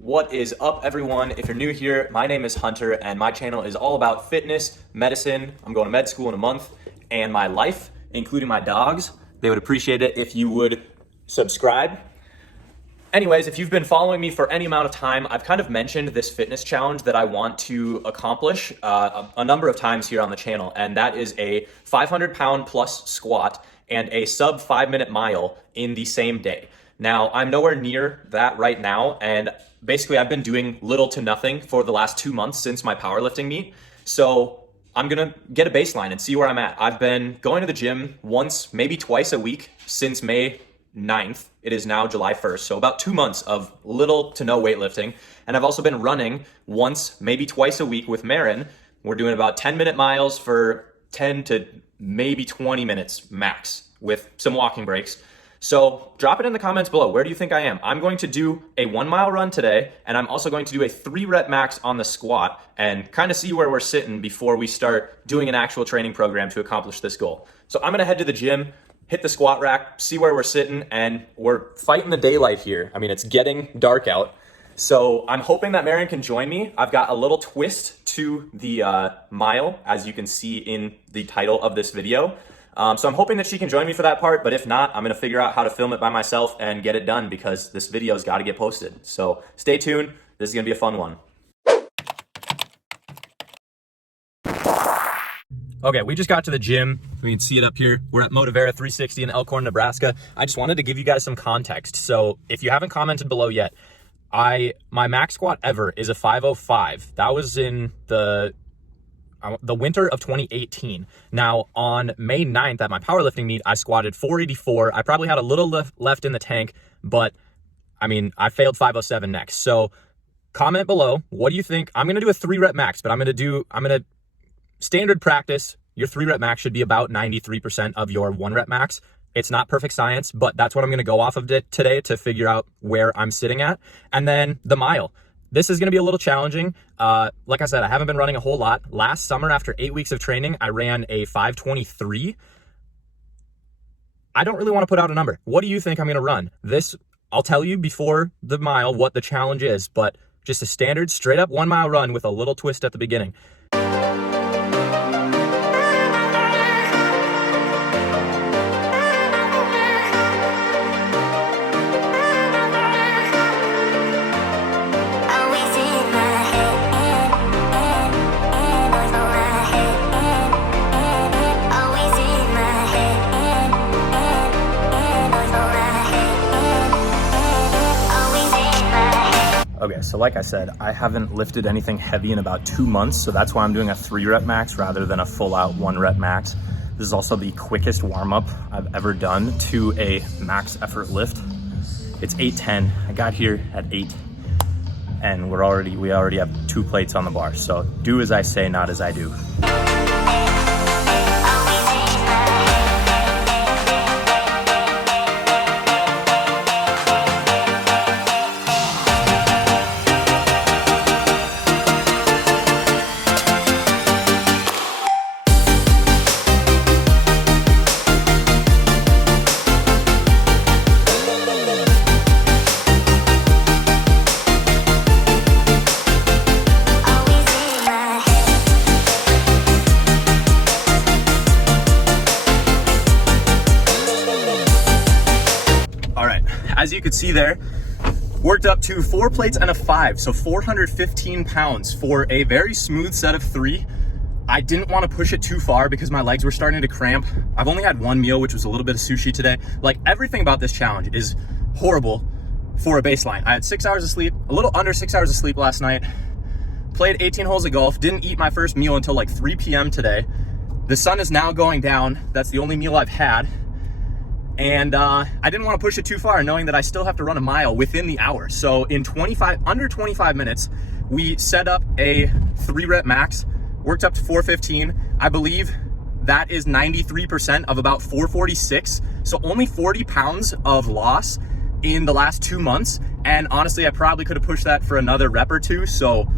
What is up, everyone? If you're new here, my name is Hunter and my channel is all about fitness, medicine. I'm going to med school in a month, and my life, including my dogs. They would appreciate it if you would subscribe. Anyways, if you've been following me for any amount of time, I've kind of mentioned this fitness challenge that I want to accomplish a number of times here on the channel, and that is a 500-pound plus squat and a sub 5-minute mile in the same day. Now, I'm nowhere near that right now, and basically I've been doing little to nothing for the last 2 months since my powerlifting meet. So I'm gonna get a baseline and see where I'm at. I've been going to the gym once, maybe twice a week since May 9th. It is now July 1st, so about 2 months of little to no weightlifting. And I've also been running once, maybe twice a week with Marin. We're doing about 10-minute miles for 10 to maybe 20 minutes max with some walking breaks. So drop it in the comments below. Where do you think I am? I'm going to do a 1 mile run today, and I'm also going to do a 3 rep max on the squat and kind of see where we're sitting before we start doing an actual training program to accomplish this goal. So I'm gonna head to the gym, hit the squat rack, see where we're sitting, and we're fighting the daylight here. I mean, it's getting dark out. So I'm hoping that Marion can join me. I've got a little twist to the mile, as you can see in the title of this video. So I'm hoping that she can join me for that part, but if not, I'm gonna figure out how to film it by myself and get it done because this video's gotta get posted. So stay tuned, this is gonna be a fun one. Okay, we just got to the gym. We can see it up here. We're at Motivera 360 in Elkhorn, Nebraska. I just wanted to give you guys some context. So if you haven't commented below yet, my max squat ever is a 505. That was in the winter of 2018. Now on May 9th at my powerlifting meet, I squatted 484. I probably had a little left in the tank, but I mean, I failed 507 next. So comment below, what do you think? I'm gonna do a 3 rep max, but I'm gonna standard practice. Your 3 rep max should be about 93% of your 1 rep max. It's not perfect science, but that's what I'm gonna go off of today to figure out where I'm sitting at. And then the mile. This is gonna be a little challenging. Like I said, I haven't been running a whole lot. Last summer, after 8 weeks of training, I ran a 523. I don't really wanna put out a number. What do you think I'm gonna run? I'll tell you before the mile what the challenge is, but just a standard straight up 1 mile run with a little twist at the beginning. Okay, so like I said, I haven't lifted anything heavy in about 2 months, so that's why I'm doing a 3 rep max rather than a full out 1 rep max. This is also the quickest warm up I've ever done to a max effort lift. It's 8:10. I got here at 8 and we already have 2 plates on the bar. So do as I say, not as I do. As you could see there, worked up to 4 plates and a 5, so 415 pounds for a very smooth set of 3. I didn't want to push it too far because my legs were starting to cramp. I've only had 1 meal, which was a little bit of sushi today. Like, everything about this challenge is horrible for a baseline. I had 6 hours of sleep, a little under 6 hours of sleep last night, played 18 holes of golf, didn't eat my first meal until like 3 p.m. today. The sun is now going down. That's the only meal I've had. And I didn't want to push it too far, knowing that I still have to run a mile within the hour. So in under 25 minutes, we set up a 3 rep max, worked up to 415. I believe that is 93% of about 446. So only 40 pounds of loss in the last 2 months. And honestly, I probably could have pushed that for another rep or 2. So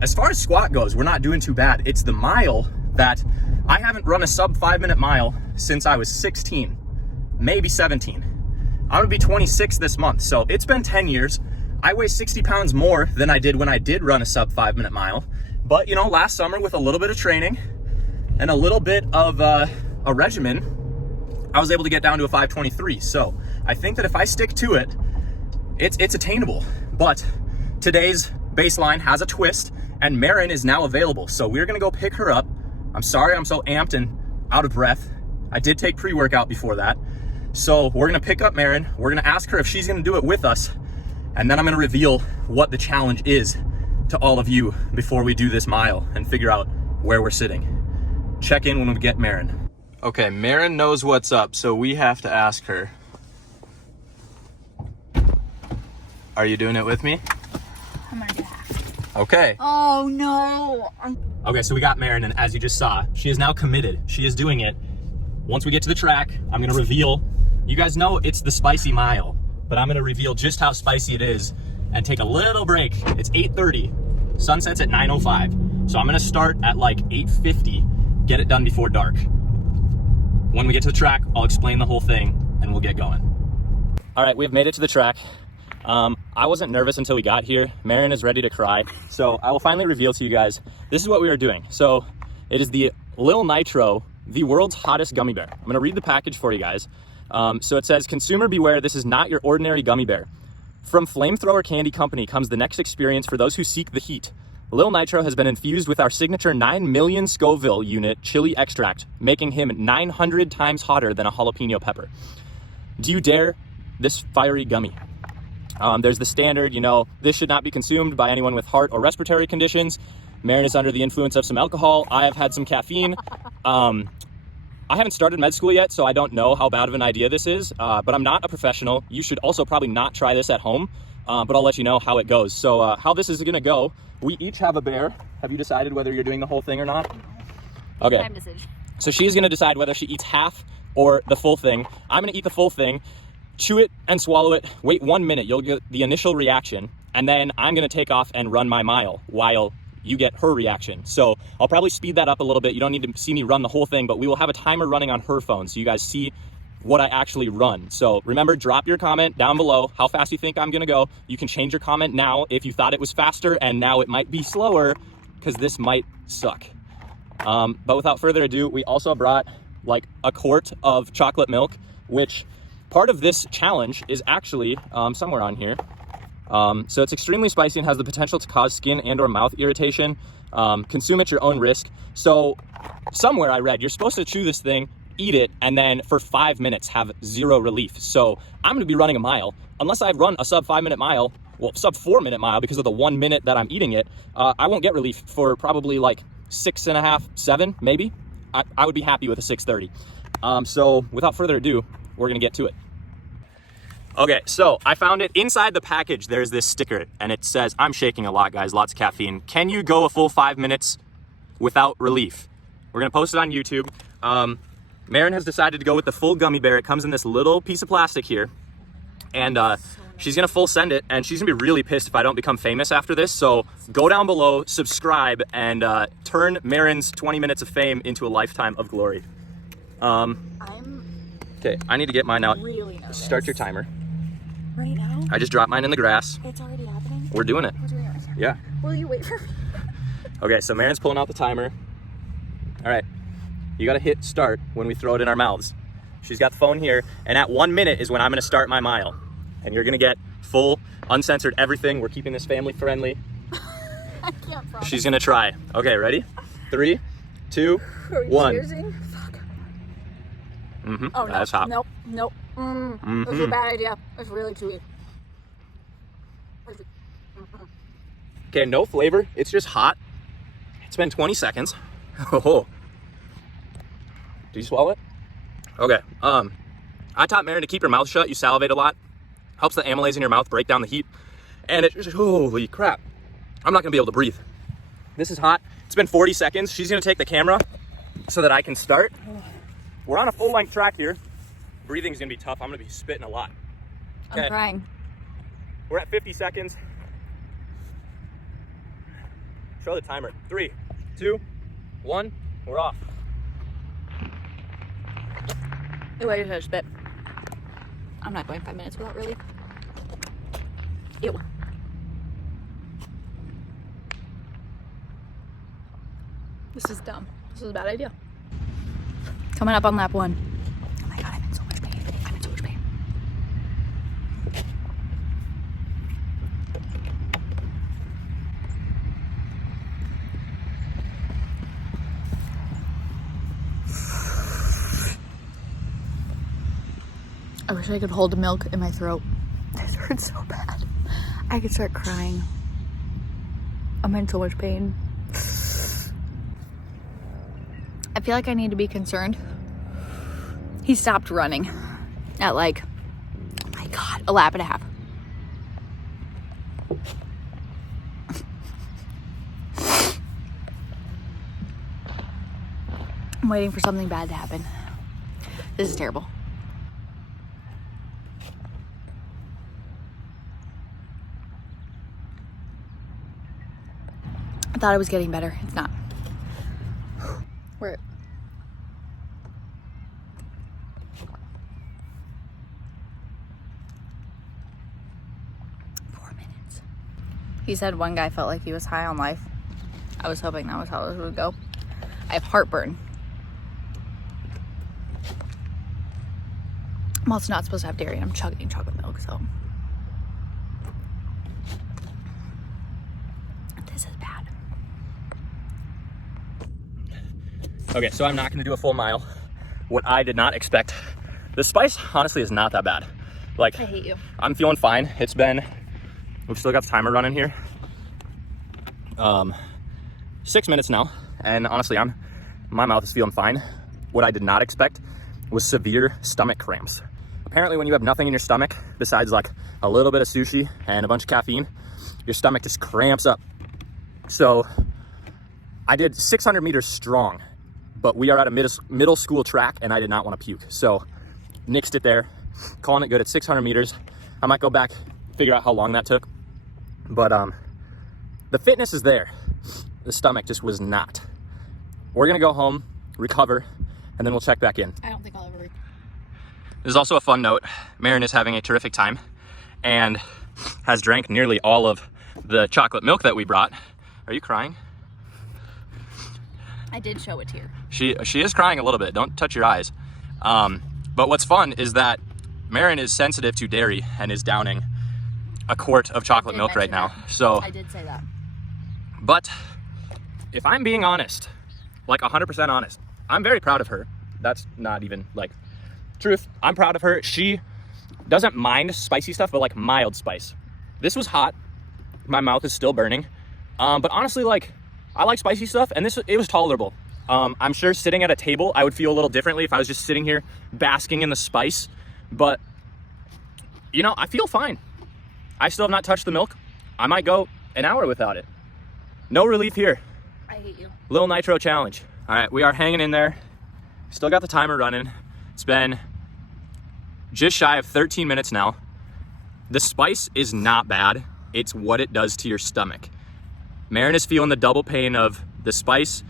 as far as squat goes, we're not doing too bad. It's the mile that I haven't run a sub 5-minute mile since I was 16. Maybe 17. I'm gonna be 26 this month, so it's been 10 years. I weigh 60 pounds more than I did when I did run a sub 5-minute mile. But you know, last summer with a little bit of training and a little bit of a regimen, I was able to get down to a 5:23. So I think that if I stick to it, it's attainable. But today's baseline has a twist, and Marin is now available. So we're gonna go pick her up. I'm sorry I'm so amped and out of breath. I did take pre-workout before that. So we're gonna pick up Marin. We're gonna ask her if she's gonna do it with us. And then I'm gonna reveal what the challenge is to all of you before we do this mile and figure out where we're sitting. Check in when we get Marin. Okay, Marin knows what's up, so we have to ask her. Are you doing it with me? I'm gonna do half. Okay. Oh no. Okay, so we got Marin, and as you just saw, she is now committed. She is doing it. Once we get to the track, I'm gonna reveal. You guys know it's the spicy mile, but I'm gonna reveal just how spicy it is and take a little break. It's 8:30, sunset's at 9:05. So I'm gonna start at like 8:50, get it done before dark. When we get to the track, I'll explain the whole thing and we'll get going. All right, we've made it to the track. I wasn't nervous until we got here. Marin is ready to cry. So I will finally reveal to you guys, this is what we are doing. So it is the Lil Nitro, the world's hottest gummy bear. I'm gonna read the package for you guys. So it says, consumer beware, this is not your ordinary gummy bear. From Flamethrower Candy Company comes the next experience for those who seek the heat. Lil Nitro has been infused with our signature 9 million Scoville unit chili extract, making him 900 times hotter than a jalapeno pepper. Do you dare this fiery gummy? There's the standard, you know, this should not be consumed by anyone with heart or respiratory conditions. Marin is under the influence of some alcohol. I have had some caffeine. I haven't started med school yet, so I don't know how bad of an idea this is, but I'm not a professional. You should also probably not try this at home, but I'll let you know how it goes. So how this is gonna go, we each have a bear. Have you decided whether you're doing the whole thing or not? Okay. Time decision. So she's gonna decide whether she eats half or the full thing. I'm gonna eat the full thing, chew it and swallow it, wait 1 minute, you'll get the initial reaction, and then I'm gonna take off and run my mile while you get her reaction. So I'll probably speed that up a little bit. You don't need to see me run the whole thing, but we will have a timer running on her phone so you guys see what I actually run. So remember, drop your comment down below how fast you think I'm gonna go. You can change your comment now if you thought it was faster, and now it might be slower because this might suck. But without further ado, we also brought like a quart of chocolate milk, which part of this challenge is actually somewhere on here. So it's extremely spicy and has the potential to cause skin and or mouth irritation. Consume at your own risk. So somewhere I read you're supposed to chew this thing, eat it, and then for 5 minutes have zero relief. So I'm gonna be running a mile. Unless I run a sub 5-minute mile, well, sub 4-minute mile because of the 1 minute that I'm eating it, I won't get relief for probably like 6.5, 7 maybe. I would be happy with a 6:30. So without further ado, we're gonna get to it. Okay, so I found it inside the package. There's this sticker and it says, I'm shaking a lot, guys, lots of caffeine. Can you go a full 5 minutes without relief? We're gonna post it on YouTube. Marin has decided to go with the full gummy bear. It comes in this little piece of plastic here, and she's gonna full send it, and she's gonna be really pissed if I don't become famous after this. So go down below, subscribe, and turn Marin's 20 minutes of fame into a lifetime of glory. Okay, I need to get mine out. Really nervous. Start your timer. Right now? I just dropped mine in the grass. It's already happening? We're doing it. We're doing it right now. Yeah. Will you wait for me? Okay, so Marin's pulling out the timer. All right, you gotta hit start when we throw it in our mouths. She's got the phone here, and at 1 minute is when I'm gonna start my mile. And you're gonna get full, uncensored everything. We're keeping this family friendly. I can't promise. She's gonna try. Okay, ready? 3, 2, Are you 1. serious? Fuck. Mm-hmm. Oh, no. That's hot. Nope. Nope. This is a bad idea. It's really chewy. Okay, no flavor. It's just hot. It's been 20 seconds. Oh. Do you swallow it? Okay. I taught Marin to keep her mouth shut. You salivate a lot. Helps the amylase in your mouth break down the heat. And it just, holy crap. I'm not gonna be able to breathe. This is hot. It's been 40 seconds. She's gonna take the camera so that I can start. We're on a full length track here. Breathing's gonna be tough. I'm gonna be spitting a lot. Okay. I'm crying. We're at 50 seconds. Show the timer. 3, 2, 1. We're off. Ew, I just had a spit. I'm not going 5 minutes without really. Ew. This is dumb. This is a bad idea. Coming up on lap 1. Oh my god, I'm in so much pain. I'm in so much pain. I wish I could hold the milk in my throat. This hurts so bad. I could start crying. I'm in so much pain. I feel like I need to be concerned. He stopped running at like, oh my god, a lap and a half. I'm waiting for something bad to happen. This is terrible. I thought it was getting better. It's not. We're at 4 minutes. He said one guy felt like he was high on life. I was hoping that was how this would go. I have heartburn. I'm also not supposed to have dairy, and I'm chugging chocolate milk, so. This is bad. Okay, so I'm not gonna do a full mile. What I did not expect. The spice, honestly, is not that bad. Like, I hate you. I'm feeling fine. We've still got the timer running here. 6 minutes now, and honestly, my mouth is feeling fine. What I did not expect was severe stomach cramps. Apparently, when you have nothing in your stomach besides like a little bit of sushi and a bunch of caffeine, your stomach just cramps up. So I did 600 meters strong, but we are at a middle school track and I did not want to puke. So nixed it there, calling it good at 600 meters. I might go back, figure out how long that took. But the fitness is there. The stomach just was not. We're gonna go home, recover, and then we'll check back in. I don't think I'll ever recover. There's also a fun note. Marin is having a terrific time and has drank nearly all of the chocolate milk that we brought. Are you crying? I did show a tear. She is crying a little bit. Don't touch your eyes. But what's fun is that Marin is sensitive to dairy and is downing a quart of chocolate milk right now. So I did say that. But if I'm being honest, like 100% honest, I'm very proud of her. That's not even like truth. I'm proud of her. She doesn't mind spicy stuff, but like mild spice. This was hot. My mouth is still burning. But honestly, like, I like spicy stuff, and it was tolerable. I'm sure sitting at a table, I would feel a little differently if I was just sitting here basking in the spice. But, you know, I feel fine. I still have not touched the milk. I might go an hour without it. No relief here. I hate you. Little nitro challenge. All right, we are hanging in there. Still got the timer running. It's been just shy of 13 minutes now. The spice is not bad. It's what it does to your stomach. Marin is feeling the double pain of the spice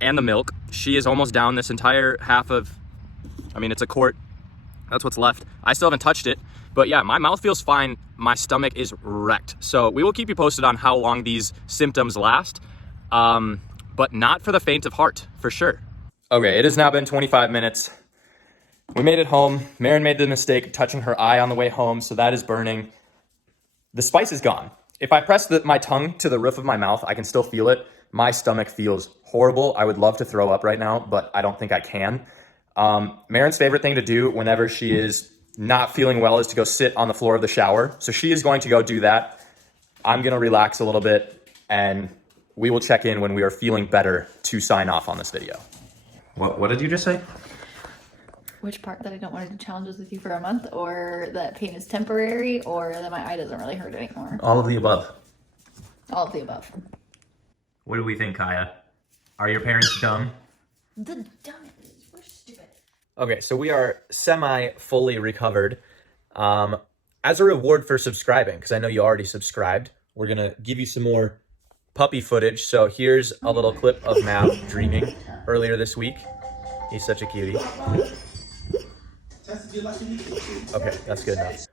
and the milk. She is almost down this entire it's a quart. That's what's left. I still haven't touched it. But yeah, my mouth feels fine. My stomach is wrecked. So we will keep you posted on how long these symptoms last. But not for the faint of heart, for sure. Okay, it has now been 25 minutes. We made it home. Marin made the mistake of touching her eye on the way home, so that is burning. The spice is gone. If I press my tongue to the roof of my mouth, I can still feel it. My stomach feels horrible. I would love to throw up right now, but I don't think I can. Marin's favorite thing to do whenever she is not feeling well is to go sit on the floor of the shower. So she is going to go do that. I'm going to relax a little bit, and we will check in when we are feeling better to sign off on this video. What did you just say? Which part? That I don't want to do challenges with you for a month, or that pain is temporary, or that my eye doesn't really hurt anymore? All of the above. All of the above. What do we think, Kaya? Are your parents dumb? The dumbest. We're stupid. Okay, so we are semi-fully recovered. As a reward for subscribing, because I know you already subscribed, we're going to give you some more puppy footage. So here's a little clip of Mav dreaming earlier this week. He's such a cutie. Okay, that's good enough.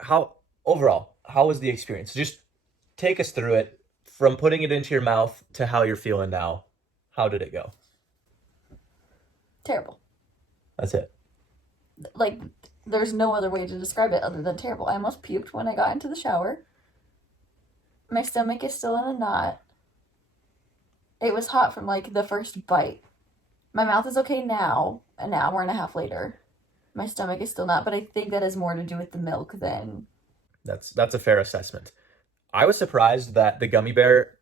How was the experience? Just take us through it. from putting it into your mouth to how you're feeling now, how did it go? Terrible. That's it. Like, there's no other way to describe it other than terrible. I almost puked when I got into the shower. My stomach is still in a knot. It was hot from like the first bite. My mouth is okay now, an hour and a half later. My stomach is still not, but I think that has more to do with the milk than... That's a fair assessment. I was surprised that the gummy bear,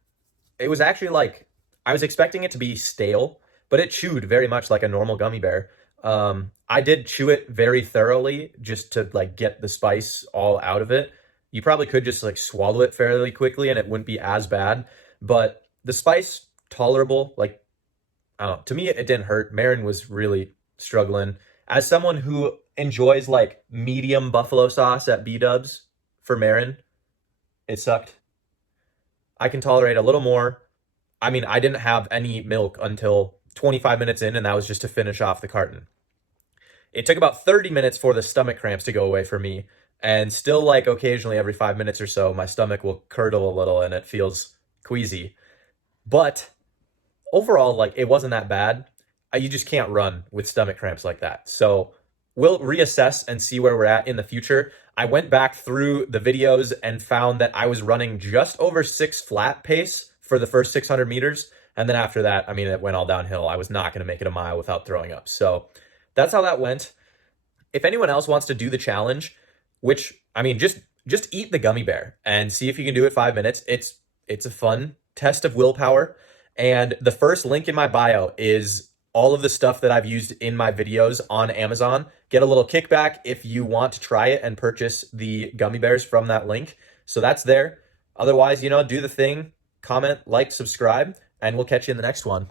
it was actually like, I was expecting it to be stale, but it chewed very much like a normal gummy bear. I did chew it very thoroughly just to like get the spice all out of it. You probably could just like swallow it fairly quickly and it wouldn't be as bad, but the spice tolerable. Like, I don't know, to me it didn't hurt. Marin was really struggling. As someone who enjoys like medium buffalo sauce at B-dubs for Marin, it sucked. I can tolerate a little more. I mean, I didn't have any milk until 25 minutes in, and that was just to finish off the carton. It took about 30 minutes for the stomach cramps to go away for me, and still like occasionally every 5 minutes or so, my stomach will curdle a little and it feels queasy. But overall, like, it wasn't that bad. You just can't run with stomach cramps like that. So we'll reassess and see where we're at in the future. I went back through the videos and found that I was running just over 6 flat pace for the first 600 meters. And then after that, I mean, it went all downhill. I was not going to make it a mile without throwing up. So that's how that went. If anyone else wants to do the challenge, which, I mean, just eat the gummy bear and see if you can do it 5 minutes. It's a fun test of willpower. And the first link in my bio is all of the stuff that I've used in my videos on Amazon. Get a little kickback if you want to try it and purchase the gummy bears from that link. So that's there. Otherwise, do the thing, comment, like, subscribe, and we'll catch you in the next one.